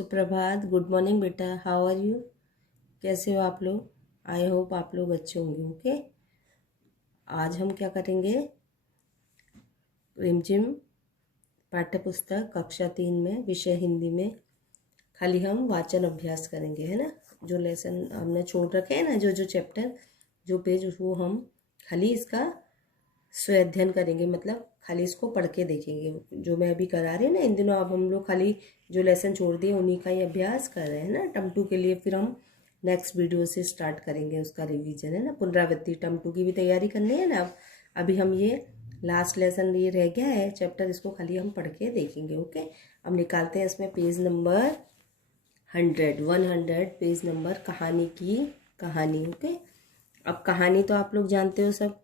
सुप्रभात, good morning बेटा। How are you? कैसे हो आप लोग? आई होप आप लोग अच्छे होंगे। ओके, आज हम क्या करेंगे? रिमझिम पाठ्य पुस्तक कक्षा 3 में विषय हिंदी में खाली हम वाचन अभ्यास करेंगे, है ना। जो लेसन हमने छोड़ रखे हैं ना, जो जो चैप्टर, जो पेज, वो हम खाली इसका स्वयं अध्ययन करेंगे, मतलब खाली इसको पढ़ के देखेंगे। जो मैं अभी करा रही हूँ ना इन दिनों, अब हम लोग खाली जो लेसन छोड़ दिए उन्हीं का ही अभ्यास कर रहे हैं ना। टर्म 2 के लिए फिर हम नेक्स्ट वीडियो से स्टार्ट करेंगे उसका रिवीजन, है ना, पुनरावृत्ति। टर्म 2 की भी तैयारी करनी है ना। अभी हम ये लास्ट लेसन ये रह गया है चैप्टर, इसको खाली हम पढ़ के देखेंगे। ओके, अब निकालते हैं इसमें पेज नंबर 100 पेज नंबर कहानी की कहानी। ओके, अब कहानी तो आप लोग जानते हो सब।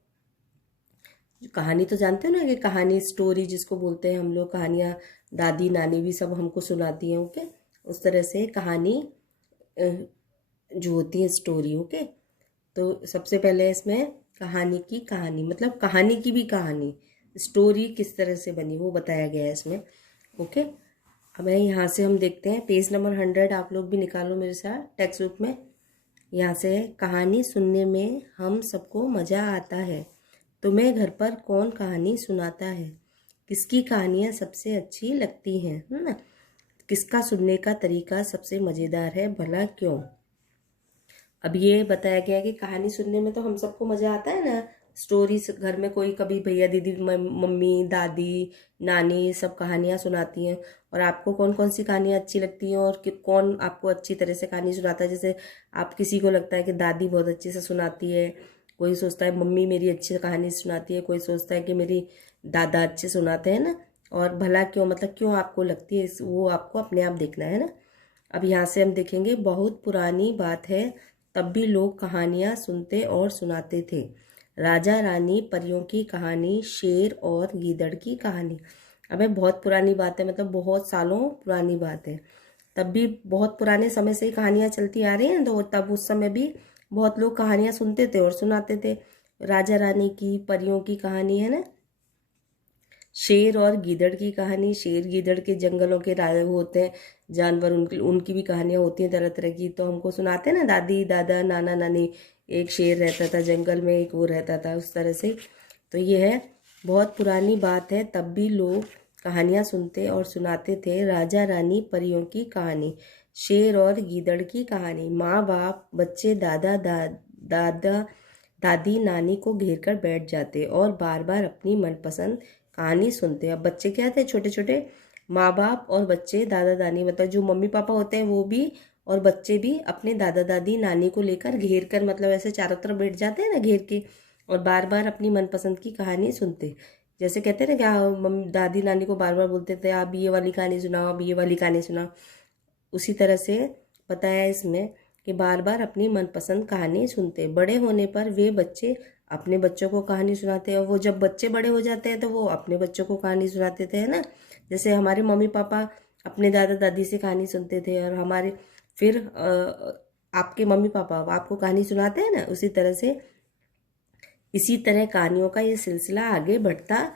कहानी तो जानते हो ना कि कहानी, स्टोरी जिसको बोलते हैं हम लोग। कहानियाँ दादी नानी भी सब हमको सुनाती हैं। ओके, उस तरह से कहानी जो होती है स्टोरी। ओके, तो सबसे पहले इसमें कहानी की कहानी, मतलब कहानी की भी कहानी, स्टोरी किस तरह से बनी वो बताया गया है इसमें। ओके, अब यहाँ से हम देखते हैं पेज नंबर 100। आप लोग भी निकालो मेरे साथ टेक्स्ट बुक में। यहाँ से कहानी सुनने में हम सबको मज़ा आता है। तुम्हें घर पर कौन कहानी सुनाता है? किसकी कहानियाँ सबसे अच्छी लगती हैं, है ना। किसका सुनने का तरीका सबसे मज़ेदार है, भला क्यों? अब ये बताया गया है कि कहानी सुनने में तो हम सबको मज़ा आता है ना। स्टोरीज घर में कोई कभी भैया दीदी मम्मी दादी नानी सब कहानियाँ सुनाती हैं। और आपको कौन कौन सी कहानियाँ अच्छी लगती हैं और कौन आपको अच्छी तरह से कहानी सुनाता है? जैसे आप किसी को लगता है कि दादी बहुत अच्छे से सुनाती है, कोई सोचता है मम्मी मेरी अच्छी कहानी सुनाती है, कोई सोचता है कि मेरी दादा अच्छे सुनाते हैं ना। और भला क्यों, मतलब क्यों आपको लगती है, वो आपको अपने आप देखना है ना। अब यहाँ से हम देखेंगे, बहुत पुरानी बात है तब भी लोग कहानियाँ सुनते और सुनाते थे। राजा रानी, परियों की कहानी, शेर और गीदड़ की कहानी। अबे बहुत पुरानी बात है, मतलब बहुत सालों पुरानी बात है। तब भी बहुत पुराने समय से ही कहानियाँ चलती आ रही हैं, तो तब उस समय भी बहुत लोग कहानियाँ सुनते थे और सुनाते थे। राजा रानी की, परियों की कहानी, है ना। शेर और गीदड़ की कहानी, शेर गीदड़ के जंगलों के राजा होते हैं जानवर, उनकी उनकी भी कहानियाँ होती हैं तरह तरह की, तो हमको सुनाते हैं ना दादी दादा नाना नानी। एक शेर रहता था जंगल में, एक वो रहता था, उस तरह से। तो ये है, बहुत पुरानी बात है तब भी लोग कहानियाँ सुनते और सुनाते थे। राजा रानी, परियों की कहानी, शेर और गीदड़ की कहानी। माँ बाप बच्चे दादा दादी नानी को घेर कर बैठ जाते और बार बार अपनी मनपसंद कहानी सुनते। अब बच्चे क्या थे, छोटे छोटे, माँ बाप और बच्चे दादा दादी, मतलब जो मम्मी पापा होते हैं वो भी और बच्चे भी अपने दादा दादी नानी को लेकर घेर कर, मतलब ऐसे चारों तरफ बैठ जाते हैं ना घेर के, और बार बार अपनी मनपसंद की कहानी सुनते। जैसे कहते हैं ना क्या, मम्मी दादी नानी को बार बार बोलते थे आप ये वाली कहानी सुनाओ, अब ये वाली कहानी सुनाओ। उसी तरह से बताया इसमें कि बार बार अपनी मनपसंद कहानी सुनते। बड़े होने पर वे बच्चे अपने बच्चों को कहानी सुनाते हैं, और वो जब बच्चे बड़े हो जाते हैं तो वो अपने बच्चों को कहानी सुनाते थे, है ना। जैसे हमारे मम्मी पापा अपने दादा दादी से कहानी सुनते थे, और हमारे फिर आपके मम्मी पापा आपको कहानी सुनाते हैं ना। उसी तरह से, इसी तरह कहानियों का ये सिलसिला आगे बढ़ता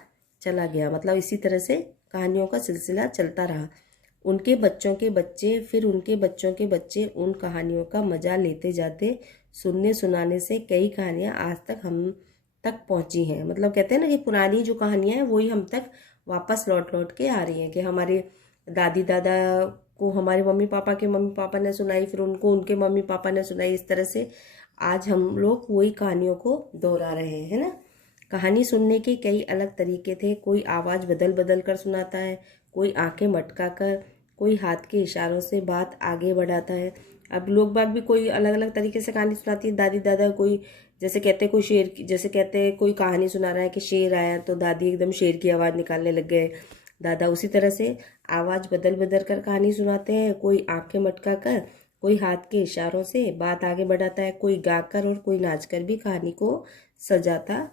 चला गया, मतलब इसी तरह से कहानियों का सिलसिला चलता रहा। उनके बच्चों के बच्चे, फिर उनके बच्चों के बच्चे उन कहानियों का मजा लेते जाते। सुनने सुनाने से कई कहानियाँ आज तक हम तक पहुँची हैं। मतलब कहते हैं ना कि पुरानी जो कहानियाँ हैं वही हम तक वापस लौट लौट के आ रही हैं, कि हमारे दादी दादा को हमारे मम्मी पापा ने सुनाई, फिर उनको उनके मम्मी पापा ने सुनाई। इस तरह से आज हम लोग वही कहानियों को दोहरा रहे हैं, है ना। कहानी सुनने के कई अलग तरीके थे। कोई आवाज़ बदल बदल कर सुनाता है, कोई आंखें मटका कर, कोई हाथ के इशारों से बात आगे बढ़ाता है। अब लोग बाग भी कोई अलग अलग तरीके से कहानी सुनाती है। दादी दादा कोई, जैसे कहते हैं कोई शेर की, जैसे कहते हैं कोई कहानी सुना रहा है कि शेर आया, तो दादी एकदम शेर की आवाज़ निकालने लग गए, दादा उसी तरह से आवाज़ बदल बदल कर कहानी सुनाते हैं। कोई आंखें मटका कर, कोई हाथ के इशारों से बात आगे बढ़ाता है, कोई गाकर और कोई नाचकर भी कहानी को सजाता।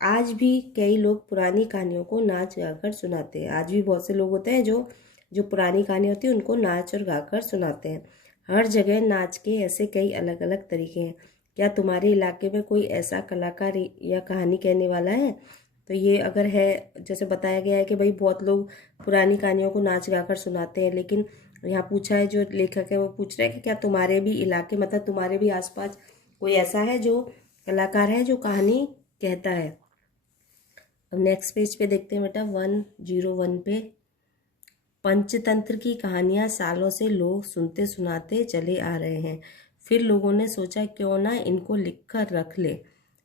आज भी कई लोग पुरानी कहानियों को नाच गाकर सुनाते हैं। आज भी बहुत से लोग होते हैं जो जो पुरानी कहानी होती है उनको नाच और गाकर सुनाते हैं। हर जगह नाच के ऐसे कई अलग अलग तरीके हैं। क्या तुम्हारे इलाके में कोई ऐसा कलाकार या कहानी कहने वाला है? तो ये अगर है, जैसे बताया गया है कि भाई बहुत लोग पुरानी कहानियों को नाच गाकर सुनाते हैं, लेकिन यहाँ पूछा है, जो लेखक है वो पूछ रहा है कि क्या तुम्हारे भी इलाके, मतलब तुम्हारे भी आसपास कोई ऐसा है जो कलाकार है जो कहानी कहता है। अब नेक्स्ट पेज पे देखते हैं बेटा 101 पे। पंचतंत्र की कहानियां सालों से लोग सुनते सुनाते चले आ रहे हैं। फिर लोगों ने सोचा क्यों ना इनको लिखकर रख ले,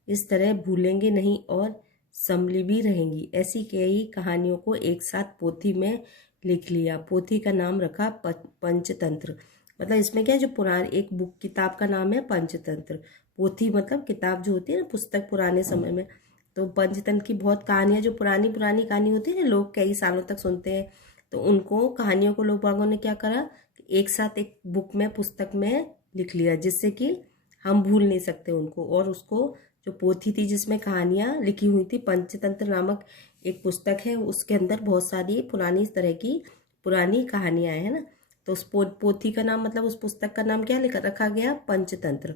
इस तरह भूलेंगे नहीं और संभली भी रहेंगी। ऐसी कई कहानियों को एक साथ पोथी में लिख लिया। पोथी का नाम रखा पंचतंत्र। मतलब इसमें क्या है, जो पुरानी एक बुक किताब का नाम है पंचतंत्र। पोथी मतलब किताब जो होती है ना, पुस्तक पुराने समय में। तो पंचतंत्र की बहुत कहानियां, जो पुरानी पुरानी कहानी होती है ना, लोग कई सालों तक सुनते हैं, तो उनको कहानियों को लोग बागों ने क्या करा, एक साथ एक बुक में, पुस्तक में लिख लिया, जिससे कि हम भूल नहीं सकते उनको। और उसको जो पोथी थी जिसमें कहानियां लिखी हुई थी, पंचतंत्र नामक एक पुस्तक है, उसके अंदर बहुत सारी पुरानी इस तरह की पुरानी कहानियां हैं ना। तो उस पोथी का नाम, मतलब उस पुस्तक का नाम क्या लिखा रखा गया, पंचतंत्र।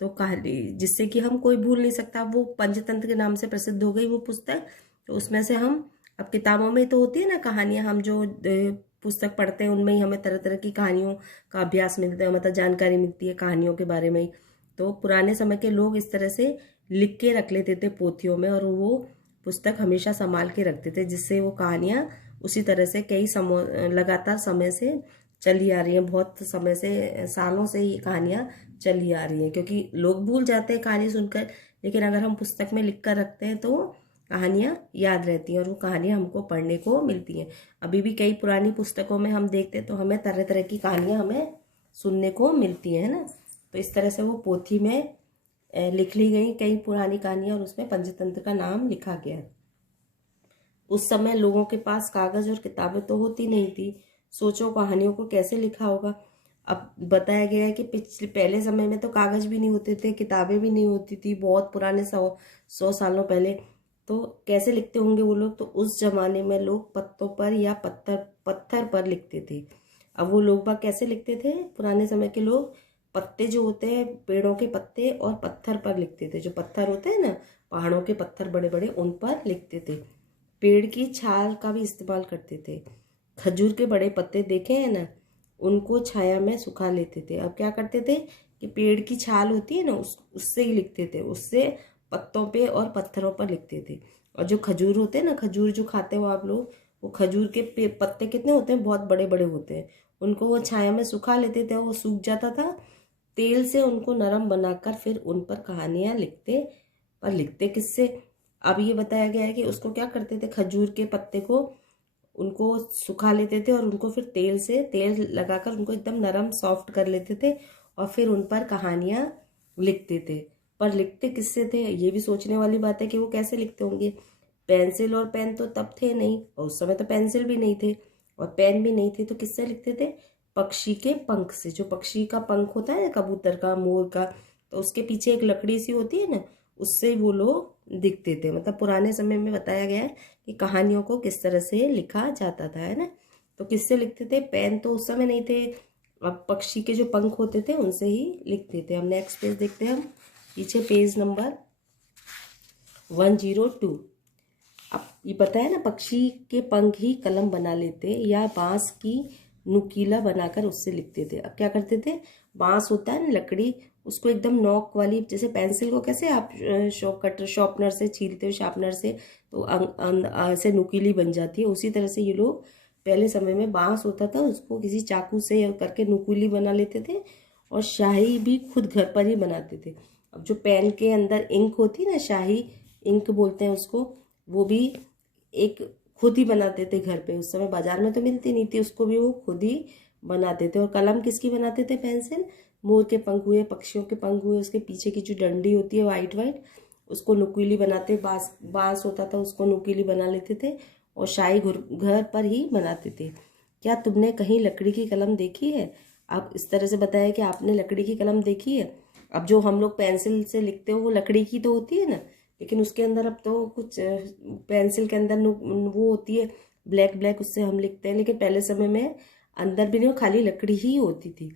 तो कहानी जिससे कि हम कोई भूल नहीं सकता, वो पंचतंत्र के नाम से प्रसिद्ध हो गई वो पुस्तक। तो उसमें से हम, अब किताबों में तो होती है ना कहानियां, हम जो पुस्तक पढ़ते हैं उनमें ही हमें तरह तरह की कहानियों का अभ्यास मिलता है, मतलब जानकारी मिलती है कहानियों के बारे में ही। तो पुराने समय के लोग इस तरह से लिख के रख लेते थे पोथियों में, और वो पुस्तक हमेशा संभाल के रखते थे, जिससे वो कहानियां उसी तरह से कई लगातार समय से चली आ रही हैं। बहुत समय से, सालों से ये कहानियां चली आ रही हैं, क्योंकि लोग भूल जाते हैं कहानी सुनकर, लेकिन अगर हम पुस्तक में लिख कर रखते हैं तो कहानियाँ याद रहती हैं और वो कहानियाँ हमको पढ़ने को मिलती हैं। अभी भी कई पुरानी पुस्तकों में हम देखते हैं तो हमें तरह तरह की कहानियाँ हमें सुनने को मिलती हैं, है ना। तो इस तरह से वो पोथी में लिख ली गई कई पुरानी कहानियाँ, और उसमें पंचतंत्र का नाम लिखा गया। उस समय लोगों के पास कागज और किताबें तो होती नहीं थी, सोचो कहानियों को कैसे लिखा होगा। अब बताया गया है कि पहले समय में तो कागज भी नहीं होते थे, किताबें भी नहीं होती थी, बहुत पुराने 100 सालों पहले। तो कैसे लिखते होंगे वो लोग, तो उस जमाने में लोग पत्तों पर या पत्थर पत्थर पर लिखते थे। अब वो लोग बाग कैसे लिखते थे, पुराने समय के लोग पत्ते जो होते हैं, पेड़ों के पत्ते और पत्थर पर लिखते थे। जो पत्थर होते हैं ना, पहाड़ों के पत्थर बड़े बड़े, उन पर लिखते थे। पेड़ की छाल का भी इस्तेमाल करते थे। खजूर के बड़े पत्ते देखे हैं ना, उनको छाया में सुखा लेते थे। अब क्या करते थे कि पेड़ की छाल होती है ना, उससे ही लिखते थे, उससे पत्तों पे और पत्थरों पर लिखते थे। और जो खजूर होते हैं ना, खजूर जो खाते हो आप लोग, वो खजूर के पत्ते कितने होते हैं, बहुत बड़े बड़े होते हैं। उनको वो छाया में सुखा लेते थे, वो सूख जाता था, तेल से उनको नरम बनाकर फिर उन पर कहानियां लिखते। पर लिखते किससे, अब ये बताया गया है कि उसको क्या करते थे, खजूर के पत्ते को उनको सुखा लेते थे और उनको फिर तेल लगाकर उनको एकदम नरम सॉफ्ट कर लेते थे, और फिर उन पर कहानियां लिखते थे। पर लिखते किससे थे, ये भी सोचने वाली बात है कि वो कैसे लिखते होंगे। पेंसिल और पेन तो तब थे नहीं, और उस समय तो पेंसिल भी नहीं थे और पेन भी नहीं थे, तो किससे लिखते थे, पक्षी के पंख से। जो पक्षी का पंख होता है, कबूतर का, मोर का, तो उसके पीछे एक लकड़ी सी होती है ना, उससे वो लोग दिखते थे। मतलब पुराने समय में बताया गया है कि कहानियों को किस तरह से लिखा जाता था, है ना। तो किससे लिखते थे, पेन तो उस समय नहीं थे, अब पक्षी के जो पंख होते थे उनसे ही लिखते थे। हम नेक्स्ट पेज देखते हैं, हम पीछे पेज नंबर 102। अब ये पता है ना, पक्षी के पंख ही कलम बना लेते या बांस की नुकीला बनाकर उससे लिखते थे। अब क्या करते थे, बांस होता है ना, लकड़ी, उसको एकदम नोक वाली, जैसे पेंसिल को कैसे आप शॉर्पनर से छीलते हो, शार्पनर से, तो ऐसे नुकीली बन जाती है। उसी तरह से ये लोग पहले समय में बांस होता था, उसको किसी चाकू से करके नुकीली बना लेते थे, और शाही भी खुद घर पर ही बनाते थे। अब जो पेन के अंदर इंक होती है ना, शाही इंक बोलते हैं उसको, वो भी एक खुद ही बनाते थे घर पे। उस समय बाजार में तो मिलती नहीं थी, उसको भी वो खुद ही बनाते थे। और कलम किसकी बनाते थे, पेंसिल, मोर के पंख हुए, पक्षियों के पंख हुए, उसके पीछे की जो डंडी होती है वाइट वाइट, उसको नुकीली बनाते, बांस होता था उसको नुकीली बना लेते थे, और शाही घर पर ही बनाते थे। क्या तुमने कहीं लकड़ी की कलम देखी है। आप इस तरह से बताया कि आपने लकड़ी की कलम देखी है। अब जो हम लोग पेंसिल से लिखते हो वो लकड़ी की तो होती है ना, लेकिन उसके अंदर अब तो कुछ पेंसिल के अंदर वो होती है ब्लैक ब्लैक, उससे हम लिखते हैं। लेकिन पहले समय में अंदर भी नहीं, खाली लकड़ी ही होती थी।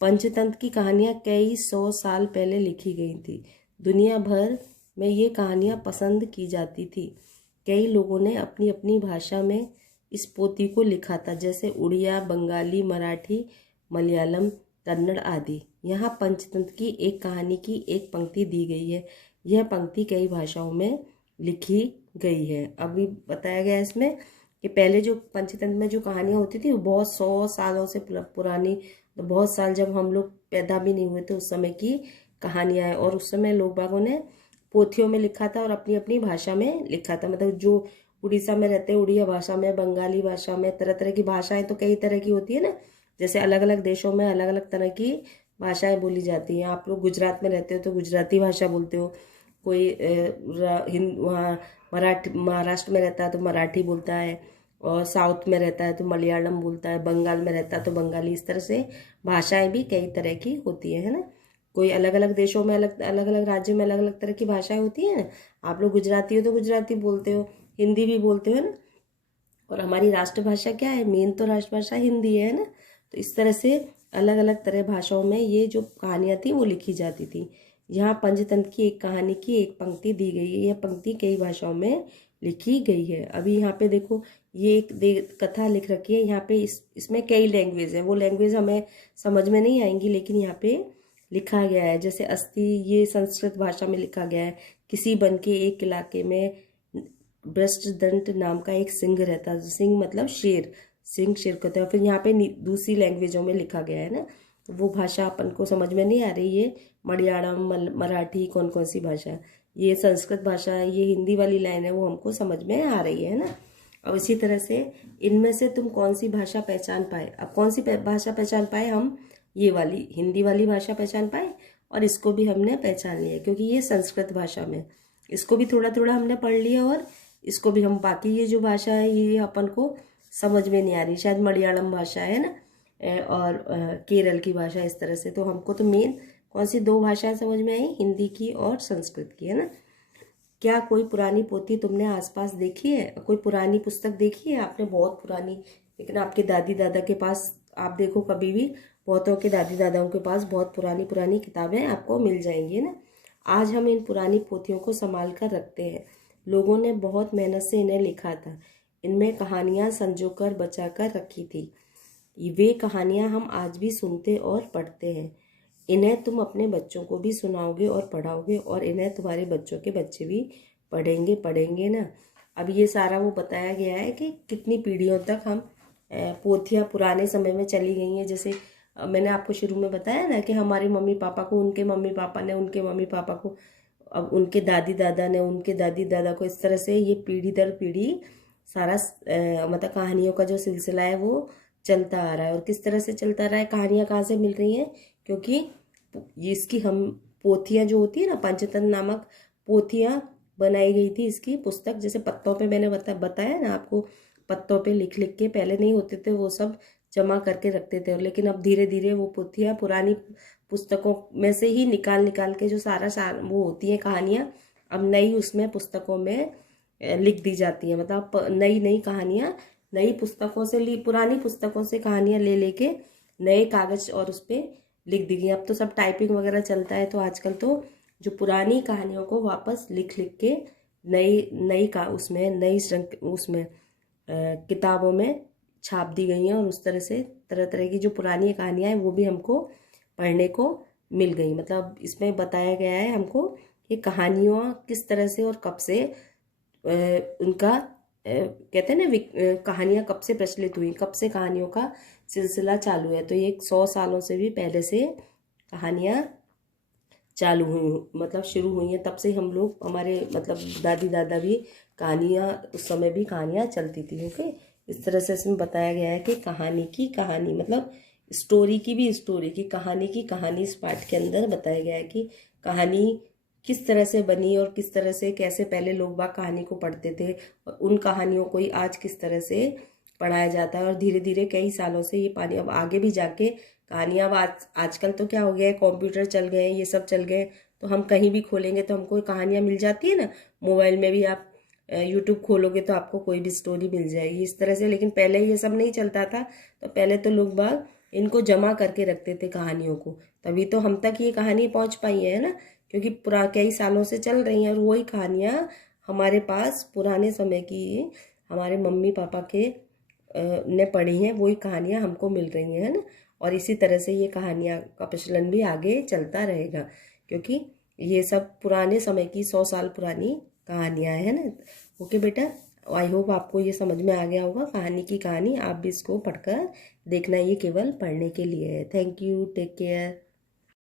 पंचतंत्र की कहानियां कई 100 साल पहले लिखी गई थी। दुनिया भर में ये कहानियां पसंद की जाती थी। कई लोगों ने अपनी अपनी भाषा में इस पोथी को लिखा था, जैसे उड़िया, बंगाली, मराठी, मलयालम, कन्नड़ आदि। यहाँ पंचतंत्र की एक कहानी की एक पंक्ति दी गई है। यह पंक्ति कई भाषाओं में लिखी गई है। अभी बताया गया है इसमें कि पहले जो पंचतंत्र में जो कहानियाँ होती थी वो बहुत 100 सालों से पुरानी, तो बहुत साल जब हम लोग पैदा भी नहीं हुए थे उस समय की कहानियाँ हैं। और उस समय लोग बागों ने पोथियों में लिखा था और अपनी अपनी भाषा में लिखा था। मतलब जो उड़ीसा में रहते हैं उड़िया भाषा में, बंगाली भाषा में, तरह तरह की भाषाएं तो कई तरह की होती है ना, जैसे अलग अलग देशों में अलग अलग तरह की भाषाएं बोली जाती हैं। आप लोग गुजरात में रहते हो तो गुजराती भाषा बोलते हो, कोई वहाँ महाराष्ट्र में रहता है तो मराठी बोलता है, और साउथ में रहता है तो मलयालम बोलता है, बंगाल में रहता है तो बंगाली। इस तरह से भाषाएं भी कई तरह की होती है ना। कोई अलग अलग देशों में अलग अलग राज्यों में अलग अलग तरह की भाषाएं होती हैं ना। आप लोग गुजराती हो तो गुजराती बोलते हो, हिंदी भी बोलते हो ना। और हमारी राष्ट्रभाषा क्या है, मेन तो राष्ट्रभाषा हिंदी है ना। तो इस तरह से अलग अलग तरह भाषाओं में ये जो कहानियाँ थी वो लिखी जाती थी। यहाँ पंचतंत्र की एक कहानी की एक पंक्ति दी गई है। यह पंक्ति कई भाषाओं में लिखी गई है। अभी यहाँ पे देखो, ये एक कथा लिख रखी है यहाँ पे। इसमें कई लैंग्वेज है, वो लैंग्वेज हमें समझ में नहीं आएंगी, लेकिन यहाँ पे लिखा गया है। जैसे अस्थि, ये संस्कृत भाषा में लिखा गया है। किसी वन के एक इलाके में बृष्टदंत नाम का एक सिंह रहता है। सिंह मतलब शेर, सिंह शेर कहते हैं। फिर यहाँ पे दूसरी लैंग्वेजों में लिखा गया है ना, तो वो भाषा अपन को समझ में नहीं आ रही है। मलयालम, मराठी, कौन कौन सी भाषा, ये संस्कृत भाषा है, ये हिंदी वाली लाइन है, वो हमको समझ में आ रही है ना। और इसी तरह से इनमें से तुम कौन सी भाषा पहचान पाए। अब कौन सी भाषा पहचान पाए हम, ये वाली हिंदी वाली भाषा पहचान पाए, और इसको भी हमने पहचान लिया क्योंकि ये संस्कृत भाषा में, इसको भी थोड़ा थोड़ा हमने पढ़ लिया, और इसको भी हम, बाकी ये जो भाषा है ये अपन को समझ में नहीं आ रही। शायद मलयालम भाषा है ना, और केरल की भाषा, इस तरह से। तो हमको तो मेन कौन सी दो भाषाएं समझ में आई, हिंदी की और संस्कृत की, है ना। क्या कोई पुरानी पोथी तुमने आसपास देखी है, कोई पुरानी पुस्तक देखी है आपने, बहुत पुरानी, लेकिन आपके दादी दादा के पास, आप देखो कभी भी बहुतों के दादी दादाओं के पास बहुत पुरानी पुरानी किताबें आपको मिल जाएंगी ना। आज हम इन पुरानी पोथियों को संभाल कर रखते हैं। लोगों ने बहुत मेहनत से इन्हें लिखा था। इनमें कहानियां संजोकर बचा कर रखी थी। वे कहानियां हम आज भी सुनते और पढ़ते हैं। इन्हें तुम अपने बच्चों को भी सुनाओगे और पढ़ाओगे, और इन्हें तुम्हारे बच्चों के बच्चे भी पढ़ेंगे ना। अब ये सारा वो बताया गया है कि कितनी पीढ़ियों तक हम पोथियाँ पुराने समय में चली गई हैं। जैसे मैंने आपको शुरू में बताया ना कि हमारे मम्मी पापा को, उनके मम्मी पापा ने उनके मम्मी पापा को, अब उनके दादी दादा ने उनके दादी दादा को, इस तरह से ये पीढ़ी दर पीढ़ी सारा मतलब कहानियों का जो सिलसिला है वो चलता आ रहा है। और किस तरह से चलता रहा है, कहानियाँ कहाँ से मिल रही हैं, क्योंकि इसकी हम पोथियाँ जो होती है ना, पंचतंत्र नामक पोथियाँ बनाई गई थी इसकी पुस्तक। जैसे पत्तों पे मैंने बताया ना आपको, पत्तों पे लिख लिख के, पहले नहीं होते थे वो सब, जमा करके रखते थे। और लेकिन अब धीरे धीरे वो पोथियाँ पुरानी पुस्तकों में से ही निकाल निकाल के जो सारा वो होती हैं कहानियाँ, अब नई उसमें पुस्तकों में लिख दी जाती है। मतलब नई नई कहानियाँ नई पुस्तकों से पुरानी पुस्तकों से कहानियाँ ले लेके नए कागज और उस पर लिख दी गई। अब तो सब टाइपिंग वगैरह चलता है, तो आजकल तो जो पुरानी कहानियों को वापस लिख लिख के नई नई का उसमें नई उसमें किताबों में छाप दी गई हैं। और उस तरह से तरह तरह की जो पुरानी कहानियाँ हैं वो भी हमको पढ़ने को मिल गई। मतलब इसमें बताया गया है हमको कि कहानियाँ किस तरह से और कब से उनका कहते हैं ना, कहानियाँ कब से प्रचलित हुई, कब से कहानियों का सिलसिला चालू है। तो ये 100 सालों से भी पहले से कहानियाँ चालू हुई, मतलब शुरू हुई हैं। तब से हम लोग, हमारे मतलब दादी दादा भी कहानियाँ, उस समय भी कहानियाँ चलती थी। ओके, इस तरह से इसमें बताया गया है कि कहानी की कहानी, मतलब स्टोरी की भी स्टोरी की कहानी की कहानी, इस पार्ट के अंदर बताया गया है कि कहानी किस तरह से बनी और किस तरह से, कैसे पहले लोग बाग कहानी को पढ़ते थे, और उन कहानियों को ही आज किस तरह से पढ़ाया जाता है। और धीरे धीरे कई सालों से ये पानी, अब आगे भी जाके कहानियाँ, अब आजकल तो क्या हो गया है, कंप्यूटर चल गए हैं, ये सब चल गए, तो हम कहीं भी खोलेंगे तो हमको कहानियाँ मिल जाती है ना। मोबाइल में भी आप यूट्यूब खोलोगे तो आपको कोई भी स्टोरी मिल जाएगी, इस तरह से। लेकिन पहले ये सब नहीं चलता था, तो पहले तो लोग बाग इनको जमा करके रखते थे कहानियों को, तभी तो हम तक ये कहानी पहुँच पाई है ना, क्योंकि कई सालों से चल रही हैं। और वही कहानियाँ हमारे पास पुराने समय की, हमारे मम्मी पापा के ने पढ़ी हैं वही कहानियाँ हमको मिल रही हैं, है ना। और इसी तरह से ये कहानियाँ का प्रचलन भी आगे चलता रहेगा, क्योंकि ये सब पुराने समय की 100 साल पुरानी कहानियाँ है ना। ओके बेटा, आई होप आपको ये समझ में आ गया होगा कहानी की कहानी। आप भी इसको पढ़कर देखना, ये केवल पढ़ने के लिए है। Thank you, take care.